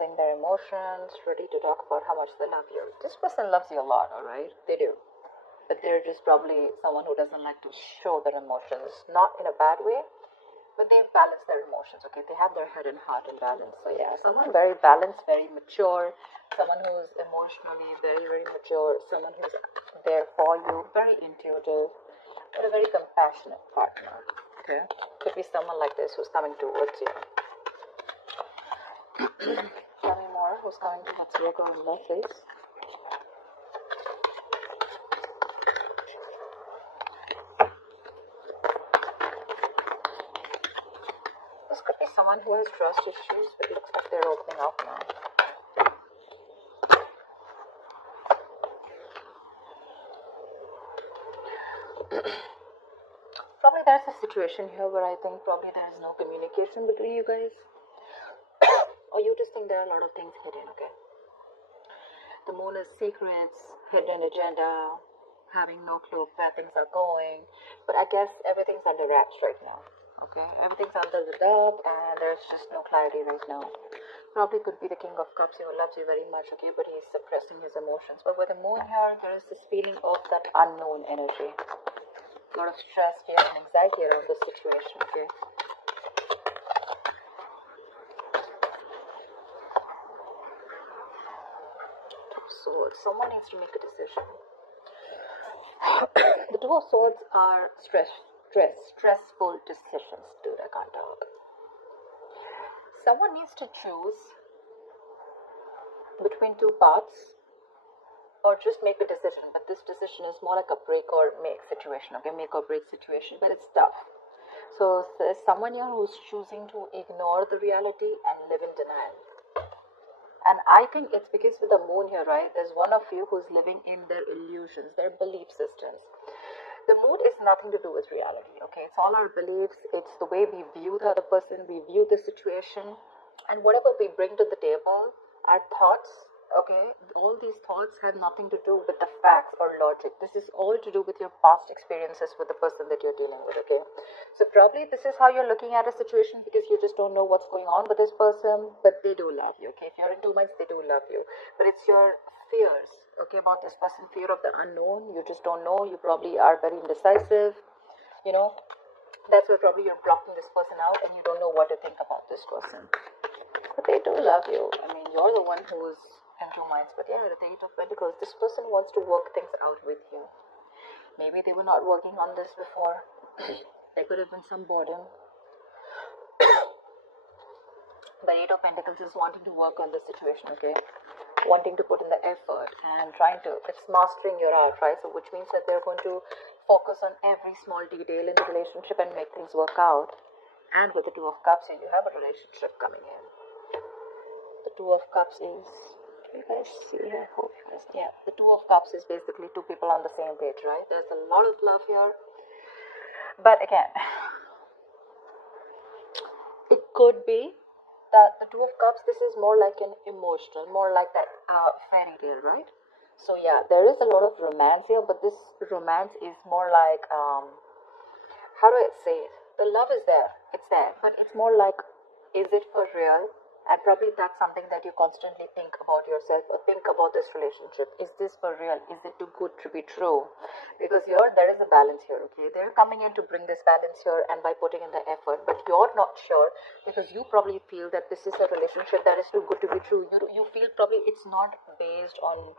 balancing their emotions, ready to talk about how much they love you. This person loves you a lot, alright? They do. But they're just probably someone who doesn't like to show their emotions, not in a bad way, but they balance their emotions, okay? They have their head and heart in balance. So yeah, someone very balanced, very mature, someone who's emotionally very, very mature, someone who's there for you, very intuitive, but a very compassionate partner, okay? Could be someone like this who's coming towards you. Tell me more. Who's coming towards Virgo in love, please? This could be someone who has trust issues, but it looks like they're opening up now. Probably there's a situation here where I think probably there is no communication between you guys. Or you just think there are a lot of things hidden, okay? The moon is secrets, hidden agenda, having no clue of where things are going. But I guess everything's under wraps right now, okay? Everything's under the dub and there's just no clarity right now. Probably could be the King of Cups who loves you very much, okay? But he's suppressing his emotions. But with the moon here, there is this feeling of that unknown energy. A lot of stress, fear, and anxiety around the situation, okay? Swords. Someone needs to make a decision. The Two of Swords are stressful decisions. Dude, I can't talk. Someone needs to choose between two paths or just make a decision. But this decision is more like a break or make situation. Okay, make or break situation. But it's tough. So there's someone here who's choosing to ignore the reality and live in denial. And I think it's because with the moon here, right, there's one of you who's living in their illusions, their belief systems. The moon is nothing to do with reality, okay? It's all our beliefs. It's the way we view the other person, we view the situation. And whatever we bring to the table, our thoughts, okay, all these thoughts have nothing to do with the facts or logic. This is all to do with your past experiences with the person that you're dealing with, okay? So probably this is how you're looking at a situation because you just don't know what's going on with this person, but they do love you, okay? If you're in 2 months, they do love you. But it's your fears, okay, about this person, fear of the unknown. You just don't know. You probably are very indecisive, you know? That's why probably you're blocking this person out and you don't know what to think about this person. But they do love you. I mean, you're the one who's in 2 minds. But yeah, the Eight of Pentacles, this person wants to work things out with you. Maybe they were not working on this before. There could have been some boredom. But Eight of Pentacles is wanting to work on the situation, okay? Wanting to put in the effort and trying to, it's mastering your art, right? So which means that they're going to focus on every small detail in the relationship and make things work out. And with the Two of Cups, you have a relationship coming in. The Two of Cups is, do you guys see? I hope you guys, yeah. The Two of Cups is basically two people on the same page, right? There's a lot of love here. But again, it could be that the Two of Cups, this is more like an emotional, more like that fairy tale, right? So yeah, there is a lot of romance here, but this romance is more like, how do I say it? The love is there, it's there, but it's more like, is it for real? And probably that's something that you constantly think about yourself or think about this relationship. Is this for real? Is it too good to be true? Because there is a balance here, okay? They're coming in to bring this balance here and by putting in the effort, but you're not sure because you probably feel that this is a relationship that is too good to be true. You feel probably it's not based on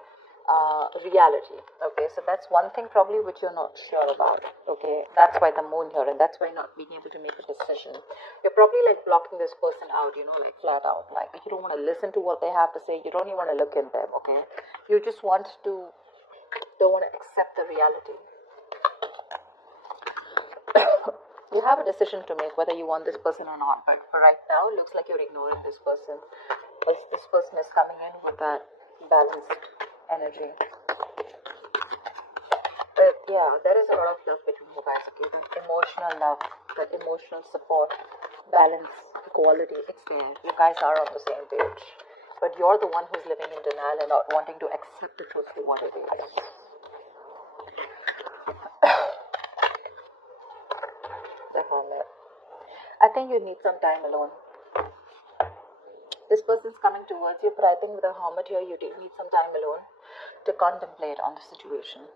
reality, okay? So that's one thing probably which you're not sure about, okay? That's why the moon here, and that's why not being able to make a decision. You're probably like blocking this person out, you know, like flat out. Like you don't want to listen to what they have to say. You don't even want to look in them, okay? You just don't want to accept the reality. You have a decision to make whether you want this person or not, but for right now, it looks like you're ignoring this person. Because this person is coming in with that balanced energy. But yeah, there is a lot of love between you guys, okay? The emotional love, the emotional support, balance, equality, it's there. You guys are on the same page. But you're the one who's living in denial and not wanting to accept the truth for what it is. The Hermit. I think you need some time alone. This person's coming towards you, but I think with a hermit here, you do need some time alone to contemplate on the situation.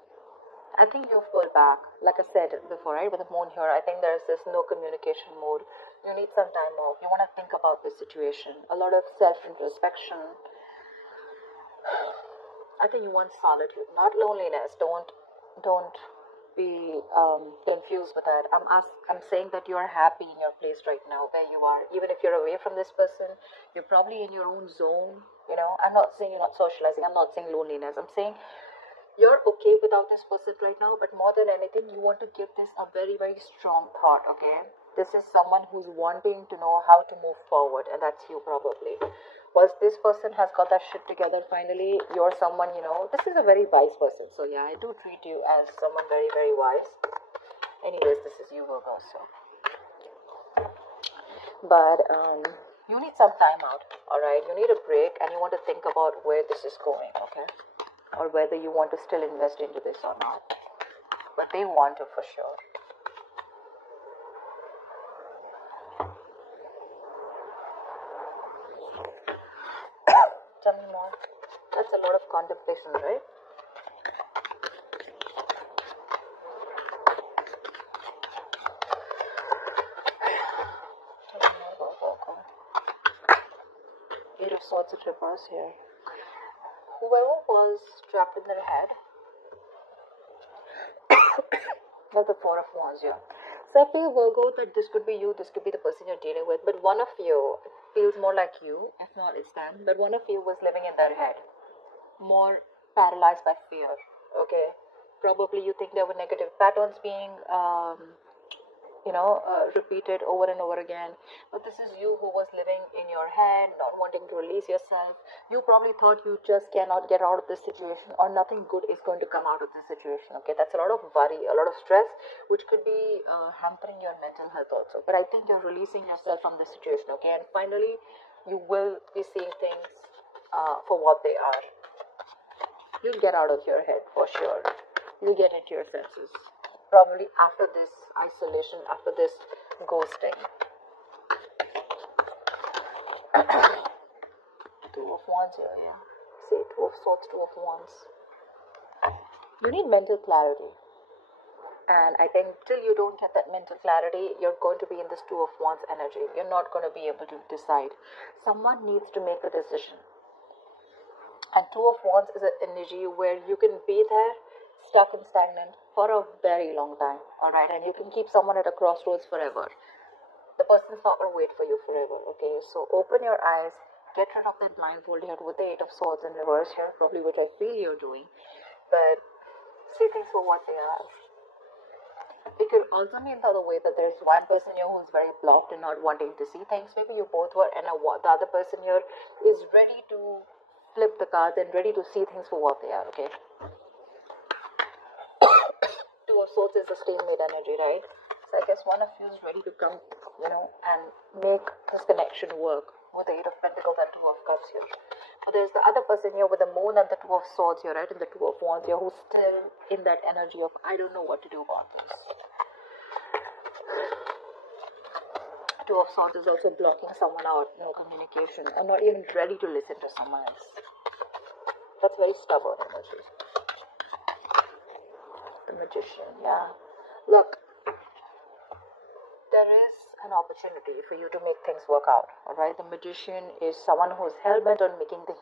I think you've pulled back, like I said before, right? With the moon here, I think there's this no communication mode. You need some time off. You want to think about the situation. A lot of self-introspection. I think you want solitude, not loneliness. Don't be confused with that. I'm saying that you're happy in your place right now, where you are. Even if you're away from this person, you're probably in your own zone. You know, I'm not saying you're not socializing. I'm not saying loneliness. I'm saying you're okay without this person right now, but more than anything, you want to give this a very, very strong thought, okay? This is someone who's wanting to know how to move forward, and that's you probably. Once this person has got that shit together, finally, you're someone, you know, this is a very wise person. So yeah, I do treat you as someone very, very wise. Anyways, this is you, Virgo, so. But you need some time out, alright? You need a break, and you want to think about where this is going, okay? Or whether you want to still invest into this or not. But they want to for sure. Tell me more. That's a lot of contemplation, right? Tell me more about Virgo. Eight of Swords in reverse here. Whoever was trapped in their head, that's the Four of Wands here. So I feel, Virgo, that this could be you, this could be the person you're dealing with, but one of you feels more like you, if not it's them, but one of you was living in their head, more paralyzed by fear, okay? Probably you think there were negative patterns being repeated over and over again. But this is you who was living in your head, not wanting to release yourself. You probably thought you just cannot get out of this situation, or nothing good is going to come out of this situation. Okay, that's a lot of worry, a lot of stress, which could be hampering your mental health also. But I think you're releasing yourself from this situation. Okay, and finally, you will be seeing things for what they are. You'll get out of your head for sure. You'll get into your senses. Probably after this isolation, after this ghosting. Two of Wands here, yeah. See, Two of Swords, Two of Wands. You need mental clarity. And I think till you don't get that mental clarity, you're going to be in this Two of Wands energy. You're not going to be able to decide. Someone needs to make a decision. And Two of Wands is an energy where you can be there, stuck and stagnant for a very long time, alright? And you can keep someone at a crossroads forever. The person's not going to wait for you forever, okay? So open your eyes, get rid of that blindfold here with the Eight of Swords in reverse here, probably which I feel you're doing. But see things for what they are. It could also mean the other way, that there's one person here who's very blocked and not wanting to see things. Maybe you both were, and the other person here is ready to flip the cards and ready to see things for what they are, okay? Two of Swords is the stalemate energy, right? So I guess one of you is ready to come, and make this connection work with the Eight of Pentacles and Two of Cups here. But there's the other person here with the Moon and the Two of Swords here, right? And the Two of Wands here, who's still in that energy of, I don't know what to do about this. Two of Swords is also blocking someone out, no communication, or not even ready to listen to someone else. That's very stubborn energy. The Magician, yeah. Look, there is an opportunity for you to make things work out, alright? The Magician is someone who's hell-bent on making things.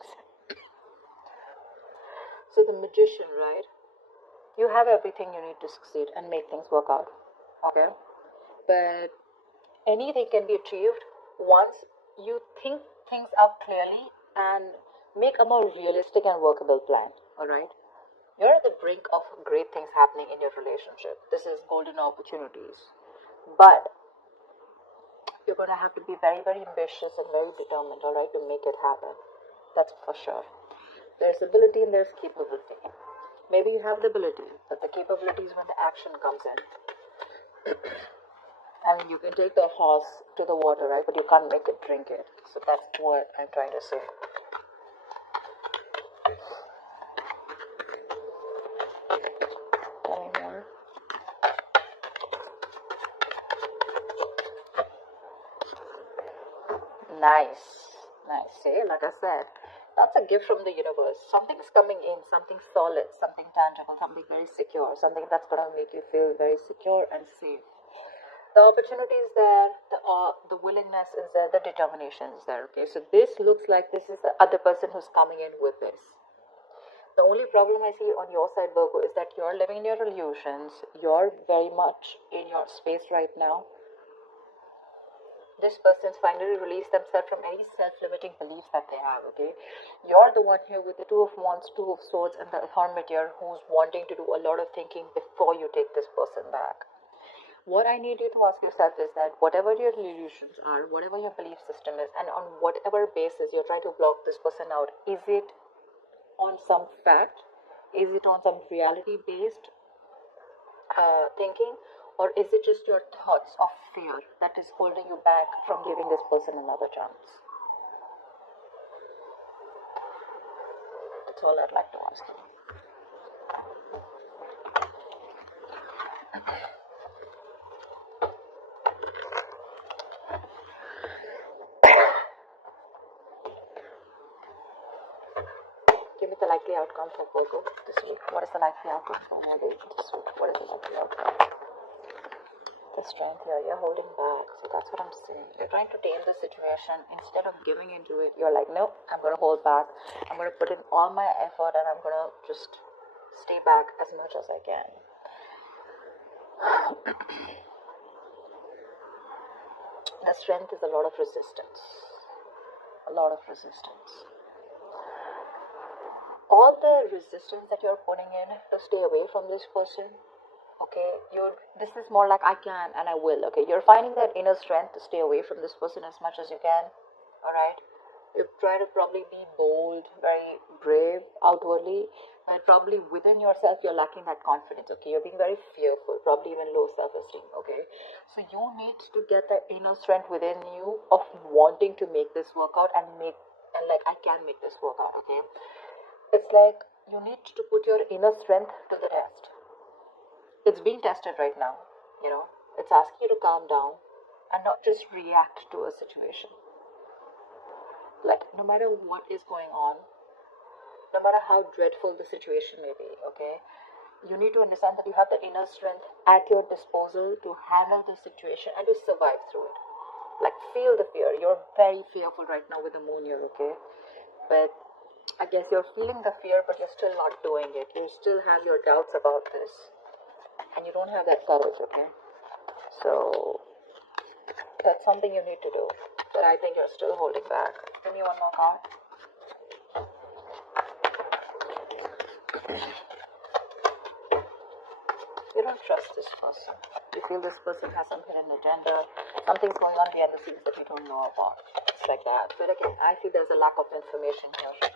So the Magician, right? You have everything you need to succeed and make things work out, okay? But anything can be achieved once you think things out clearly and make a more realistic and workable plan, alright? You're at the brink of great things happening in your relationship. This is golden opportunities. But you're going to have to be very, very ambitious and very determined, alright, to make it happen. That's for sure. There's ability and there's capability. Maybe you have the ability, but the capability is when the action comes in. And you can take the horse to the water, right, but you can't make it drink it. So that's what I'm trying to say. Tell me more. Nice. Nice. See, like I said, that's a gift from the universe. Something's coming in, something solid, something tangible, something very secure, something that's going to make you feel very secure and safe. The opportunity is there, the willingness is there, the determination is there. Okay, so this looks like this is the other person who's coming in with this. The only problem I see on your side, Virgo, is that you're living in your illusions. You're very much in your space right now. This person's finally released themselves from any self-limiting beliefs that they have, okay? You're the one here with the Two of Wands, Two of Swords, and the Hermit here who's wanting to do a lot of thinking before you take this person back. What I need you to ask yourself is that whatever your illusions are, whatever your belief system is, and on whatever basis you're trying to block this person out, is it on some fact? Is it on some reality-based thinking? Or is it just your thoughts of fear that is holding you back from giving this person another chance? That's all I'd like to ask you. Give me the likely outcome for Virgo this week. What is the likely outcome for Virgo this week? What is the likely outcome? The strength here, you're holding back. So that's what I'm saying. You're trying to tame the situation. Instead of giving into it, you're like, no, I'm going to hold back. I'm going to put in all my effort and I'm going to just stay back as much as I can. The strength is a lot of resistance. A lot of resistance. All the resistance that you're putting in to stay away from this person, okay, this is more like I can and I will, okay. You're finding that inner strength to stay away from this person as much as you can, alright. You try to probably be bold, very brave outwardly, and probably within yourself you're lacking that confidence, okay. You're being very fearful, probably even low self-esteem, okay. So you need to get that inner strength within you of wanting to make this work out and like I can make this work out, okay. It's like you need to put your inner strength to the test. It's being tested right now, you know. It's asking you to calm down and not just react to a situation. Like, no matter what is going on, no matter how dreadful the situation may be, okay, you need to understand that you have the inner strength at your disposal to handle the situation and to survive through it. Like, feel the fear. You're very fearful right now with the moon here, okay? But I guess you're feeling the fear, but you're still not doing it. You still have your doubts about this. And you don't have that courage, okay? So, that's something you need to do. But I think you're still holding back. Give me one more card. You don't trust this person. You feel this person has some hidden agenda. Something's going on behind the scenes that you don't know about. It's like that. But again, I feel there's a lack of information here.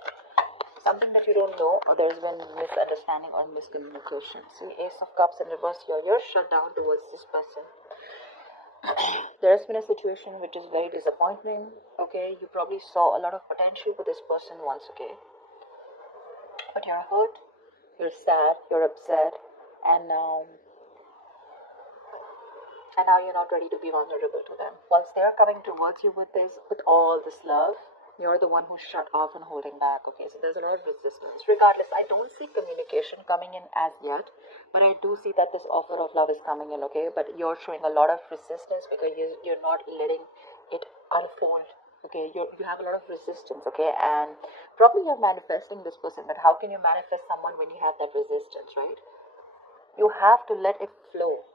Something that you don't know, or there's been misunderstanding or miscommunication. See, Ace of Cups in reverse here. You're shut down towards this person. There's been a situation which is very disappointing, okay? You probably saw a lot of potential for this person once, okay? But you're hurt, you're sad, you're upset, and now you're not ready to be vulnerable to them. Once they're coming towards you with all this love, you're the one who's shut off and holding back, okay? So there's a lot of resistance. Regardless, I don't see communication coming in as yet, but I do see that this offer of love is coming in, okay? But you're showing a lot of resistance because you're not letting it unfold, okay? You have a lot of resistance, okay? And probably you're manifesting this person, but how can you manifest someone when you have that resistance, right? You have to let it flow.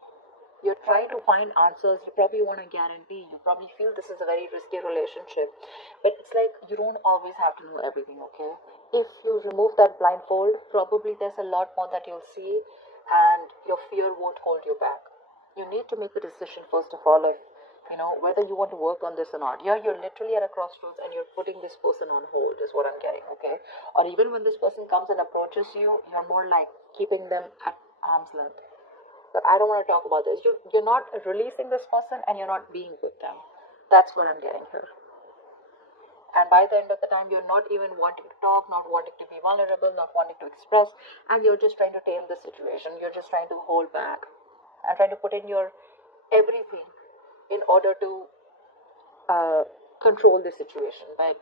You're trying to find answers. You probably want a guarantee. You probably feel this is a very risky relationship. But it's like you don't always have to know everything, okay? If you remove that blindfold, probably there's a lot more that you'll see and your fear won't hold you back. You need to make a decision first of all if, you know, whether you want to work on this or not. You're literally at a crossroads and you're putting this person on hold is what I'm getting, okay? Or even when this person comes and approaches you, you're more like keeping them at arm's length. But I don't want to talk about this. You're not releasing this person and you're not being with them. That's what I'm getting here. And by the end of the time, you're not even wanting to talk, not wanting to be vulnerable, not wanting to express, and you're just trying to tame the situation. You're just trying to hold back and trying to put in your everything in order to control the situation. But